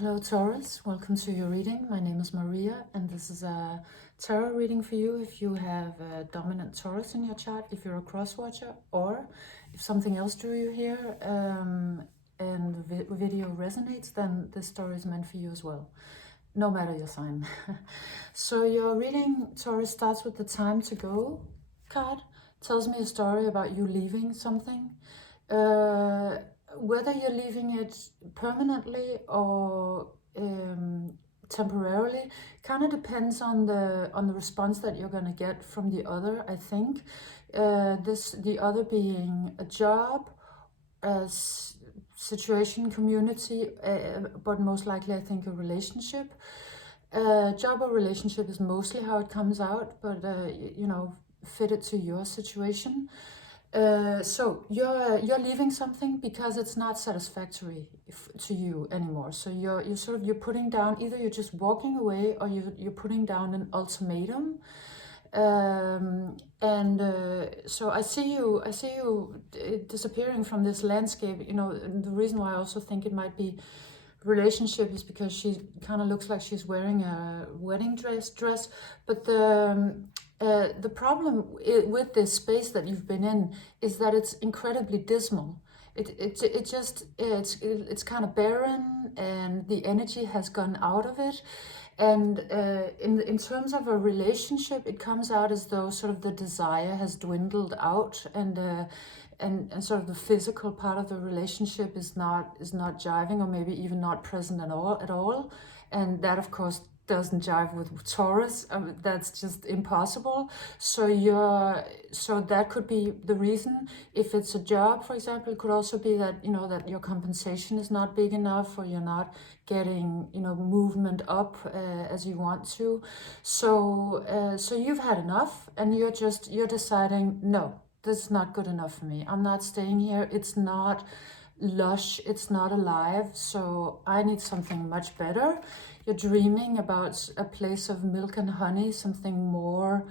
Hello Taurus, welcome to your reading. My name is Maria and this is a tarot reading for you if you have a dominant Taurus in your chart, if you're a cross-watcher, or if something else drew you here and the video resonates, then this story is meant for you as well, no matter your sign. So your reading, Taurus, starts with the Time to Go card. Tells me a story about you leaving something. Whether you're leaving it permanently or temporarily kind of depends on the response that you're going to get from the other, I think. The other being a job, a situation, community, but most likely I think a relationship. Job or relationship is mostly how it comes out, but you know, fit it to your situation. So you're leaving something because it's not satisfactory to you anymore. So you're putting down, either you're just walking away or you're putting down an ultimatum. So I see you disappearing from this landscape. You know, the reason why I also think it might be relationship is because she kind of looks like she's wearing a wedding dress, but the problem with this space that you've been in is that it's incredibly dismal. It's kind of barren, and the energy has gone out of it. And in terms of a relationship, it comes out as though sort of the desire has dwindled out, and sort of the physical part of the relationship is not jiving, or maybe even not present at all. And that, of course, doesn't jive with Taurus. That's just impossible. So that could be the reason. If it's a job, for example, it could also be that, you know, that your compensation is not big enough, or you're not getting, you know, movement up as you want to. So you've had enough, and you're deciding, no, this is not good enough for me. I'm not staying here. It's not lush, it's not alive, so I need something much better. You're dreaming about a place of milk and honey, something more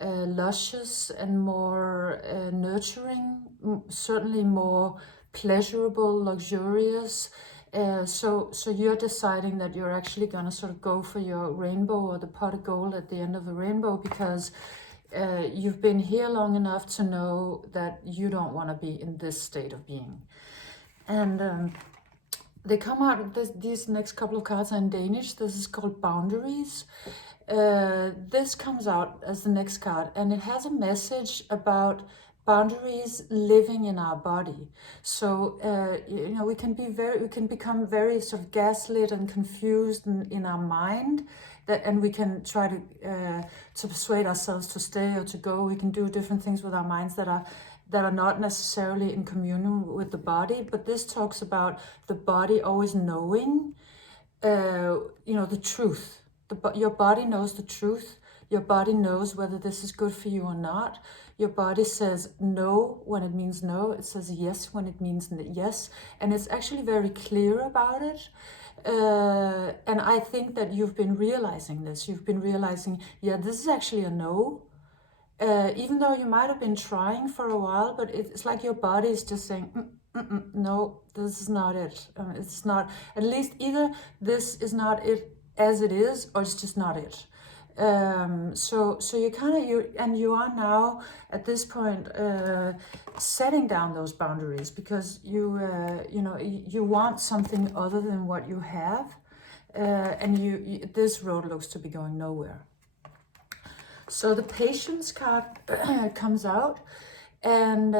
luscious and more nurturing, certainly more pleasurable, luxurious. So you're deciding that you're actually gonna sort of go for your rainbow, or the pot of gold at the end of the rainbow, because you've been here long enough to know that you don't want to be in this state of being. And they come out, these next couple of cards are in Danish. This is called Boundaries. This comes out as the next card, and it has a message about boundaries living in our body. So you know, we can become very sort of gaslit and confused in our mind, and we can try to persuade ourselves to stay or to go. We can do different things with our minds that are not necessarily in communion with the body. But this talks about the body always knowing, you know, the truth. Your body knows the truth. Your body knows whether this is good for you or not. Your body says no when it means no. It says yes when it means yes. And it's actually very clear about it. And I think that you've been realizing this. You've been realizing, yeah, this is actually a no. Even though you might have been trying for a while, but it's like your body is just saying, no, this is not it. It's not, at least either this is not it as it is, or it's just not it. So you are now at this point setting down those boundaries, because you know, you want something other than what you have, and this road looks to be going nowhere. So the Patience card comes out, and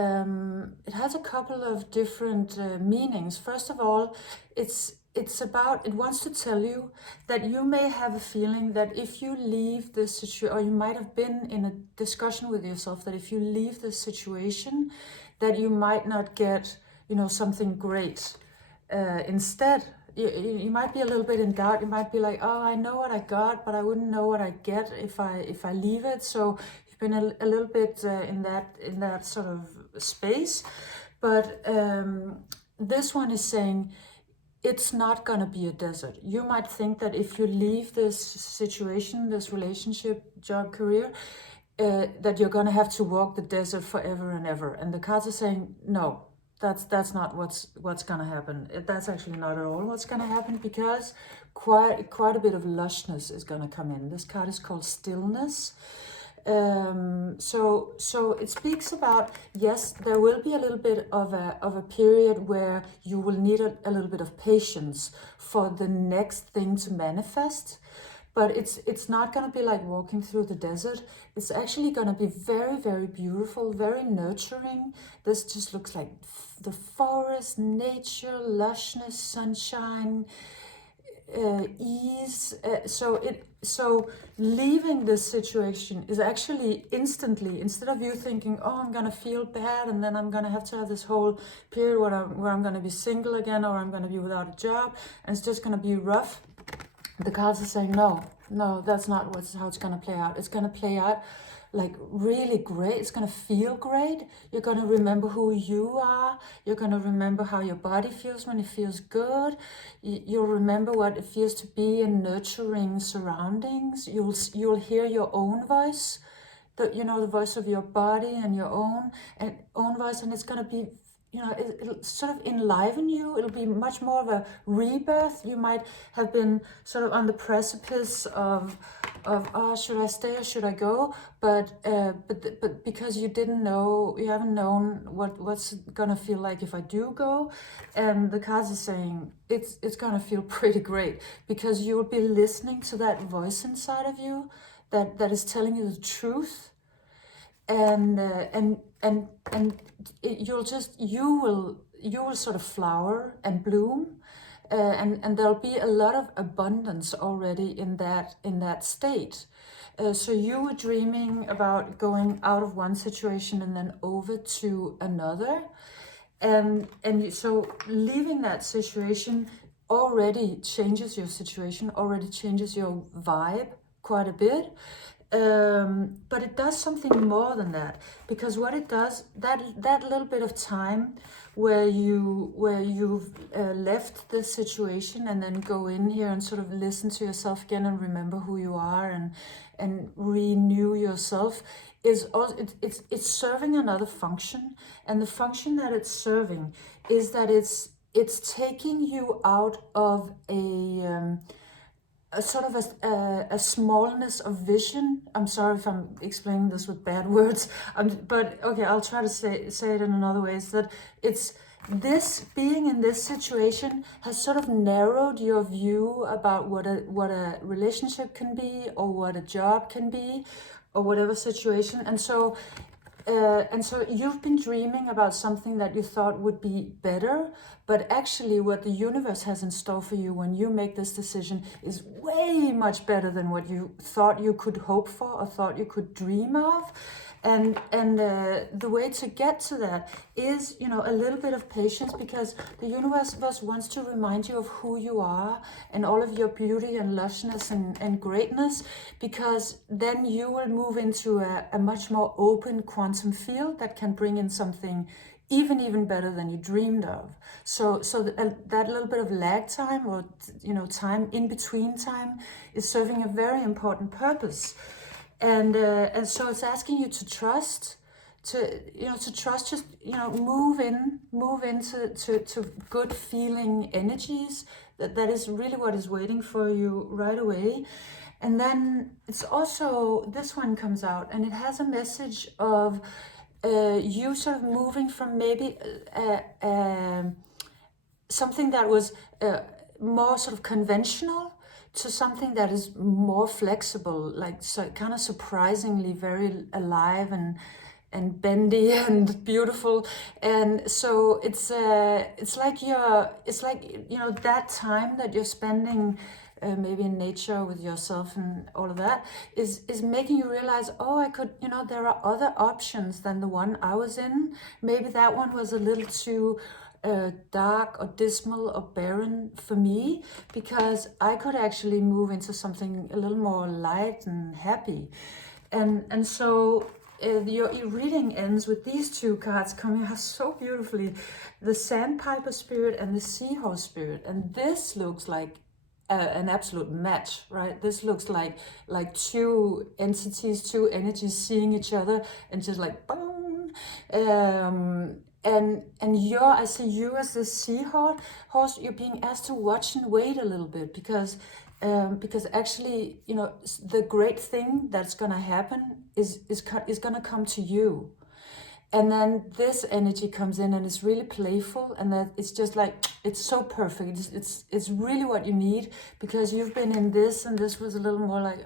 it has a couple of different meanings. First of all, it wants to tell you that you may have a feeling that if you leave this situation, or you might have been in a discussion with yourself, that if you leave this situation, that you might not get, you know, something great instead. You might be a little bit in doubt. You might be like, oh, I know what I got, but I wouldn't know what I get if I leave it. So you've been a little bit in that sort of space. But this one is saying it's not gonna be a desert. You might think that if you leave this situation, this relationship, job, career, that you're gonna have to walk the desert forever and ever. And the cards are saying, no, That's not what's gonna happen. That's actually not at all what's gonna happen, because quite a bit of lushness is gonna come in. This card is called Stillness. So it speaks about, yes, there will be a little bit of a period where you will need a little bit of patience for the next thing to manifest. But it's not going to be like walking through the desert. It's actually going to be very, very beautiful, very nurturing. This just looks like the forest, nature, lushness, sunshine, ease. So leaving this situation is actually instantly, instead of you thinking, oh, I'm gonna feel bad and then I'm gonna have to have this whole period where I'm gonna be single again, or I'm gonna be without a job and it's just gonna be rough. The cards are saying, no, that's not how it's gonna play out. It's gonna play out like really great. It's gonna feel great. You're gonna remember who you are. You're gonna remember how your body feels when it feels good. You'll remember what it feels to be in nurturing surroundings. You'll hear your own voice, the voice of your body and your own voice, and it's gonna be, it'll sort of enliven you. It'll be much more of a rebirth. You might have been sort of on the precipice of oh, should I stay or should I go? But because you haven't known what's gonna feel like if I do go, and the cards are saying it's gonna feel pretty great, because you'll be listening to that voice inside of you that is telling you the truth. And you will sort of flower and bloom, and there'll be a lot of abundance already in that state. So you were dreaming about going out of one situation and then over to another, and so leaving that situation already changes your situation, already changes your vibe quite a bit. But it does something more than that, because what it does, that little bit of time where you've left this situation and then go in here and sort of listen to yourself again and remember who you are and renew yourself, is also it's serving another function. And the function that it's serving is that it's taking you out of a sort of a smallness of vision. I'm sorry if I'm explaining this with bad words, but okay, I'll try to say it in another way. Is that it's this, being in this situation has sort of narrowed your view about what a relationship can be, or what a job can be, or whatever situation. And so you've been dreaming about something that you thought would be better, but actually what the universe has in store for you when you make this decision is way much better than what you thought you could hope for or thought you could dream of. And the way to get to that is, a little bit of patience, because the universe wants to remind you of who you are and all of your beauty and lushness and greatness, because then you will move into a much more open quantum field that can bring in something even better than you dreamed of. So that little bit of lag time, or time in between time, is serving a very important purpose. And so it's asking you to trust, just move into good feeling energies. That is really what is waiting for you right away. And then it's also, this one comes out and it has a message of you sort of moving from maybe something that was more sort of conventional to something that is more flexible, like kind of surprisingly very alive and bendy and beautiful. And so it's like that time that you're spending maybe in nature with yourself and all of that is making you realize, oh, I could, there are other options than the one I was in. Maybe that one was a little too dark or dismal or barren for me, because I could actually move into something a little more light and happy. And so your reading ends with these two cards coming out so beautifully, the Sandpiper Spirit and the Seahorse Spirit. And this looks like an absolute match, right? This looks like two entities, two energies seeing each other and just like boom. and I see you as this seahorse. You're being asked to watch and wait a little bit, because actually, you know, the great thing that's gonna happen is gonna come to you. And then this energy comes in and it's really playful, and that it's just like, it's so perfect. It's really what you need, because you've been in this, and this was a little more like,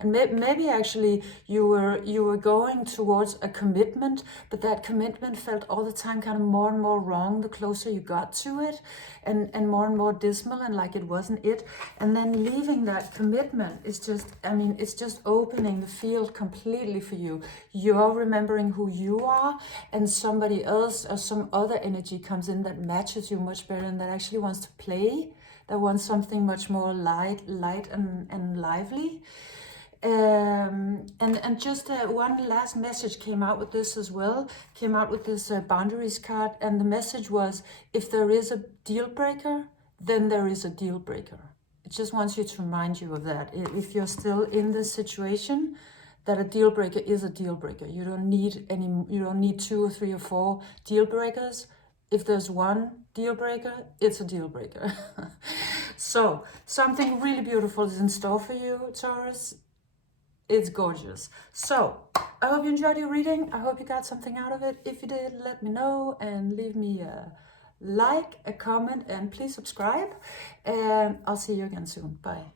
and maybe actually you were going towards a commitment, but that commitment felt all the time kind of more and more wrong the closer you got to it, and more dismal, and like it wasn't it. And then leaving that commitment is just, I mean, it's just opening the field completely for you. You're remembering who you are, and somebody else or some other energy comes in that matches you much better, and that actually wants to play, that wants something much more light and lively. And just one last message came out with this as well, came out with this boundaries card, and the message was, if there is a deal breaker, then there is a deal breaker. It just wants you to remind you of that. If you're still in this situation, that a deal breaker is a deal breaker. You don't need 2 or 3 or 4 deal breakers. If there's one deal breaker, it's a deal breaker. So something really beautiful is in store for you, Taurus. It's gorgeous. So I hope you enjoyed your reading. I hope you got something out of it. If you did, let me know and leave me a like, a comment, and please subscribe. And I'll see you again soon. Bye.